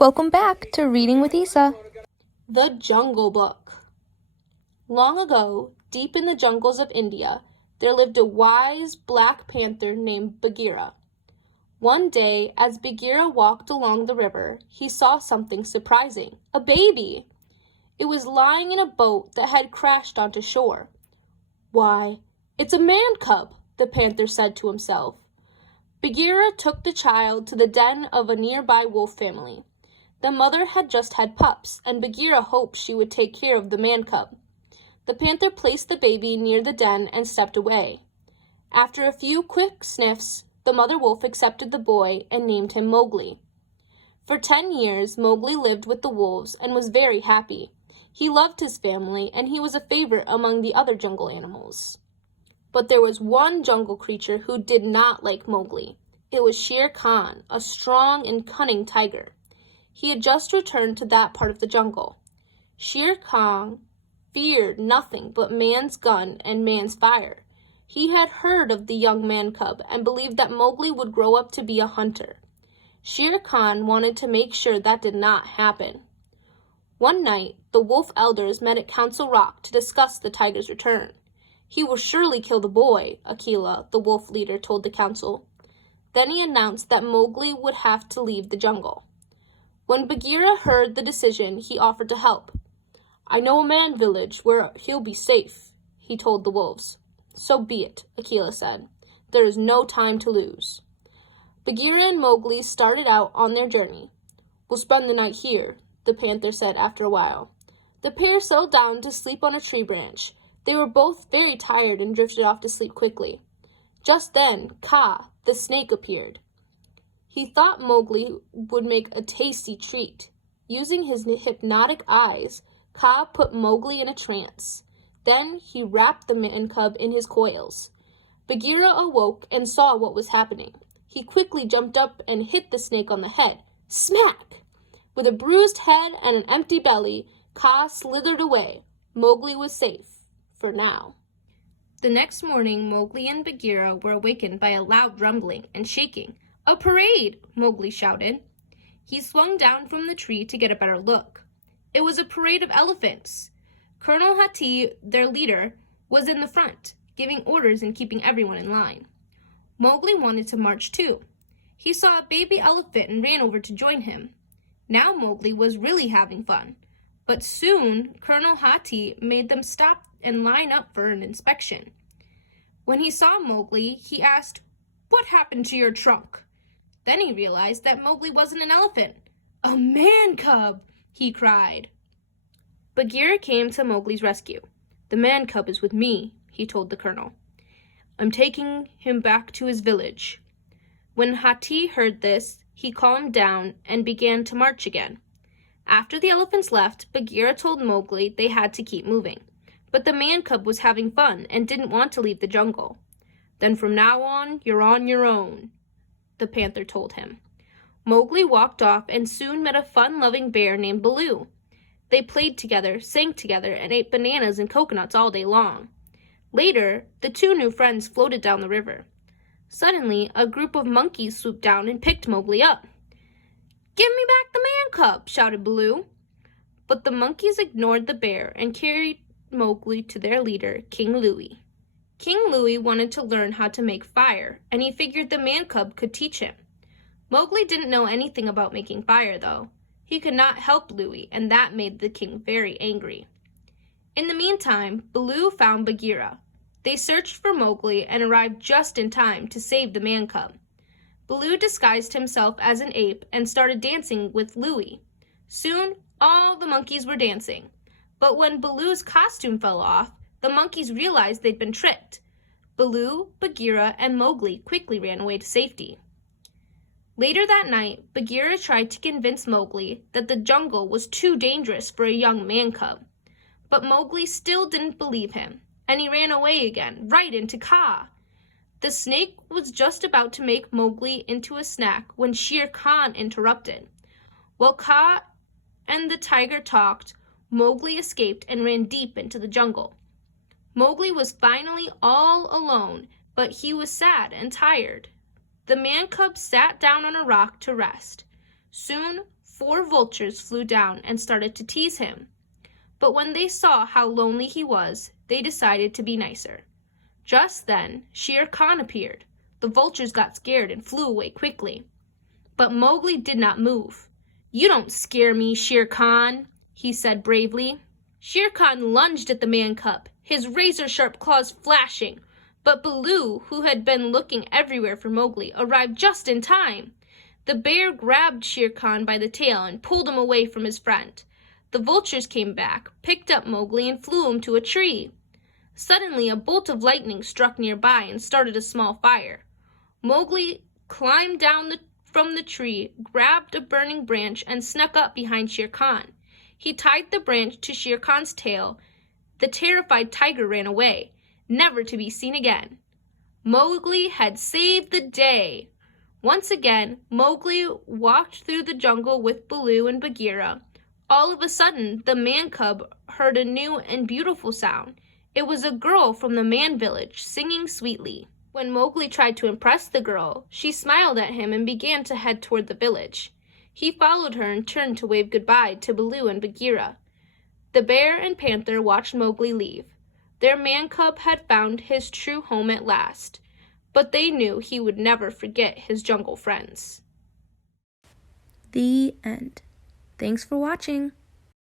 Welcome back to Reading with Isa. The Jungle Book. Long ago, deep in the jungles of India, there lived a wise black panther named Bagheera. One day, as Bagheera walked along the river, he saw something surprising, a baby. It was lying in a boat that had crashed onto shore. "Why, it's a man cub," the panther said to himself. Bagheera took the child to the den of a nearby wolf family. The mother had just had pups, and Bagheera hoped she would take care of the man cub. The panther placed the baby near the den and stepped away. After a few quick sniffs, the mother wolf accepted the boy and named him Mowgli. For 10 years, Mowgli lived with the wolves and was very happy. He loved his family, and he was a favorite among the other jungle animals. But there was one jungle creature who did not like Mowgli. It was Shere Khan, a strong and cunning tiger. He had just returned to that part of the jungle. Shere Khan feared nothing but man's gun and man's fire. He had heard of the young man cub and believed that Mowgli would grow up to be a hunter. Shere Khan wanted to make sure that did not happen. One night, the wolf elders met at Council Rock to discuss the tiger's return. "He will surely kill the boy," Akela, the wolf leader, told the council. Then he announced that Mowgli would have to leave the jungle. When Bagheera heard the decision, he offered to help. "I know a man village where he'll be safe," he told the wolves. "So be it," Akela said. "There is no time to lose." Bagheera and Mowgli started out on their journey. "We'll spend the night here," the panther said after a while. The pair settled down to sleep on a tree branch. They were both very tired and drifted off to sleep quickly. Just then, Kaa, the snake, appeared. He thought Mowgli would make a tasty treat. Using his hypnotic eyes, Kaa put Mowgli in a trance. Then he wrapped the man cub in his coils. Bagheera awoke and saw what was happening. He quickly jumped up and hit the snake on the head. Smack! With a bruised head and an empty belly, Kaa slithered away. Mowgli was safe, for now. The next morning, Mowgli and Bagheera were awakened by a loud rumbling and shaking. "A parade!" Mowgli shouted. He swung down from the tree to get a better look. It was a parade of elephants. Colonel Hati, their leader, was in the front, giving orders and keeping everyone in line. Mowgli wanted to march too. He saw a baby elephant and ran over to join him. Now Mowgli was really having fun. But soon, Colonel Hati made them stop and line up for an inspection. When he saw Mowgli, he asked, "What happened to your trunk?" Then he realized that Mowgli wasn't an elephant. "A man cub!" he cried. Bagheera came to Mowgli's rescue. "The man cub is with me," he told the colonel. "I'm taking him back to his village." When Hati heard this, he calmed down and began to march again. After the elephants left, Bagheera told Mowgli they had to keep moving. But the man cub was having fun and didn't want to leave the jungle. "Then from now on, you're on your own," the panther told him. Mowgli walked off and soon met a fun-loving bear named Baloo. They played together, sang together, and ate bananas and coconuts all day long. Later, the two new friends floated down the river. Suddenly, a group of monkeys swooped down and picked Mowgli up. "Give me back the man cub!" shouted Baloo. But the monkeys ignored the bear and carried Mowgli to their leader, King Louie. King Louie wanted to learn how to make fire, and he figured the man cub could teach him. Mowgli didn't know anything about making fire, though. He could not help Louie, and that made the king very angry. In the meantime, Baloo found Bagheera. They searched for Mowgli and arrived just in time to save the man cub. Baloo disguised himself as an ape and started dancing with Louie. Soon, all the monkeys were dancing. But when Baloo's costume fell off, the monkeys realized they'd been tricked. Baloo, Bagheera, and Mowgli quickly ran away to safety. Later that night, Bagheera tried to convince Mowgli that the jungle was too dangerous for a young man cub. But Mowgli still didn't believe him, and he ran away again, right into Kaa. The snake was just about to make Mowgli into a snack when Shere Khan interrupted. While Kaa and the tiger talked, Mowgli escaped and ran deep into the jungle. Mowgli was finally all alone, but he was sad and tired. The man cub sat down on a rock to rest. Soon, 4 vultures flew down and started to tease him. But when they saw how lonely he was, they decided to be nicer. Just then, Shere Khan appeared. The vultures got scared and flew away quickly. But Mowgli did not move. "You don't scare me, Shere Khan," he said bravely. Shere Khan lunged at the man cub, his razor-sharp claws flashing. But Baloo, who had been looking everywhere for Mowgli, arrived just in time. The bear grabbed Shere Khan by the tail and pulled him away from his friend. The vultures came back, picked up Mowgli, and flew him to a tree. Suddenly, a bolt of lightning struck nearby and started a small fire. Mowgli climbed down from the tree, grabbed a burning branch, and snuck up behind Shere Khan. He tied the branch to Shere Khan's tail. The terrified tiger ran away, never to be seen again. Mowgli had saved the day. Once again, Mowgli walked through the jungle with Baloo and Bagheera. All of a sudden, the man cub heard a new and beautiful sound. It was a girl from the man village, singing sweetly. When Mowgli tried to impress the girl, she smiled at him and began to head toward the village. He followed her and turned to wave goodbye to Baloo and Bagheera. The bear and panther watched Mowgli leave. Their man cub had found his true home at last, but they knew he would never forget his jungle friends. The end. Thanks for watching.